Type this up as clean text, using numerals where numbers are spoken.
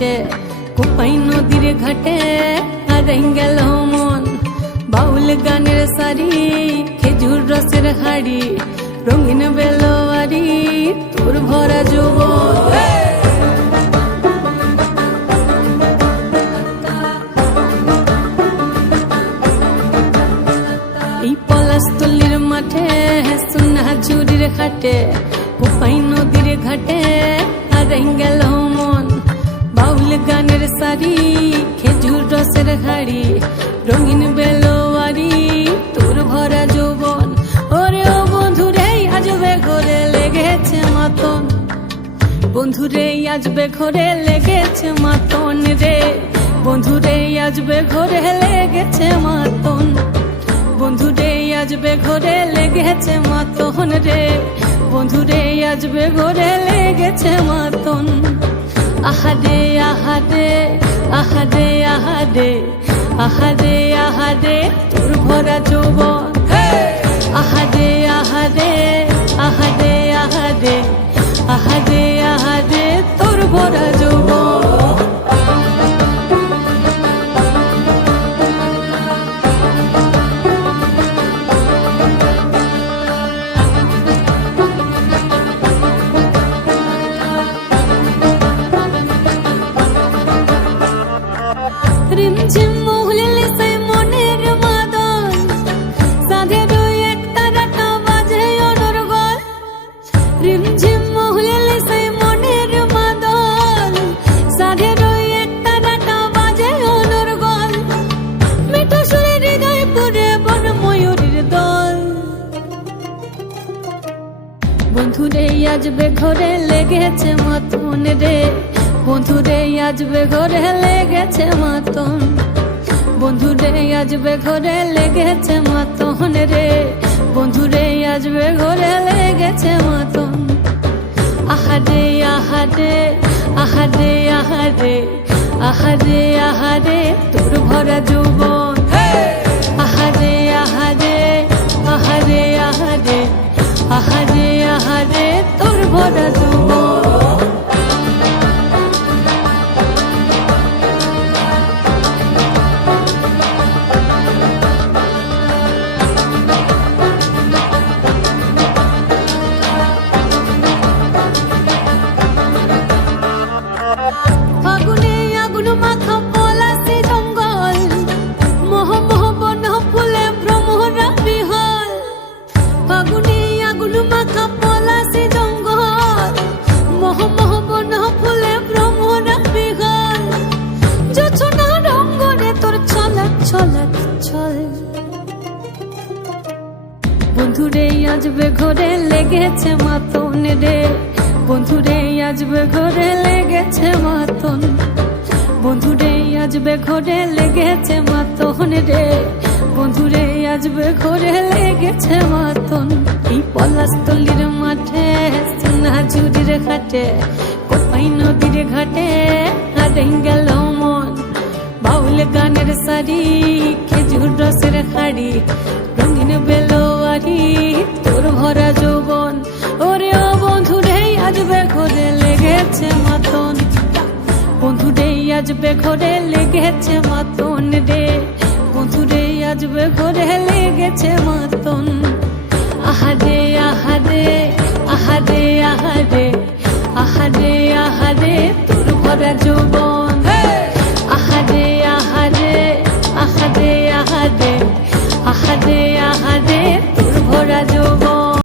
ঘাটে কোপাই নদীর ঘাটে হারাই গেল মন বাউল গানের সারি খেজুর রসের হাড়ি রঙিন বেলোয়ারি তোর ভরা যৌবন এই পলাশতলির মাঠে সোনা ঝুরির ঘাটে কোপাই নদীর ঘাটে হারাই গেল মন বাউল গানের সারি খেজুর রসের হাড়ি রঙিন বেলোয়ারি তোর ভরা যৌবন ওরে ও বন্ধুরে আজবে ঘরে লেগেছে মাতন বন্ধুরে আজবে ঘরে লেগেছে মাতন রে বন্ধুরে আজবে ঘরে লেগেছে মাতন বন্ধুরে আজবে ঘরে লেগেছে মাতন রে বন্ধুরে আজবে ঘরে লেগেছে মাতন আহারে আহারে আহারে আহারে আহারে আহারে তোর ভরা যৌবন আহারে আহারে আহারে আহারে আহারে আহারে তোর ভরা যৌবন রিমঝিম মহুলে সে মনের মাদন সাধের এক তারাটা বাজে অনর্গল রিমঝিম মহুলে সে মনের মাদন সাধের এক তারাটা বাজে অনর্গল মিঠো সুরে হৃদয় পুরে বন ময়ূরের দল বন্ধুরে আজবে ঘরে লেগেছে মাতন রে বন্ধুরে আজবে ঘরে লেগেছে মাতন বন্ধুরে আজবে ঘরে লেগেছে মাতন রে বন্ধুরে আজবে ঘরে লেগেছে মাতন আহারে আহারে আহারে আহারে আহারে আহারে তোর ভরা যৌবন আহারে আহারে আহারে আহারে আহারে আহারে তোর ভরা যৌবন বন্ধুরে আজবে ঘরে লেগেছে মাতন রে বন্ধুরে আজবে ঘরে লেগেছে মাতন বন্ধুরে আজবে ঘরে লেগেছে মাতন রে বন্ধুরে আজবে ঘরে লেগেছে মাতন এই পলাশতলির মাঠে সোনা ঝুরির ঘাটে কোপাই নদীর ঘাটে হারাই গেল মন বাউল গানের সারি খেজুর রসের হাড়ি রঙিন বেলোয়ারি তোর ভরা যৌবন ওরে ও বন্ধুরে আজবে ঘরে লেগেছে মাতন বন্ধুরে আজবে ঘরে লেগেছে মাতন রে বন্ধুরে আজবে ঘরে লেগেছে মাতন আহারে আহারে আহারে আহারে আহারে আহারে তোর ভরা যৌবন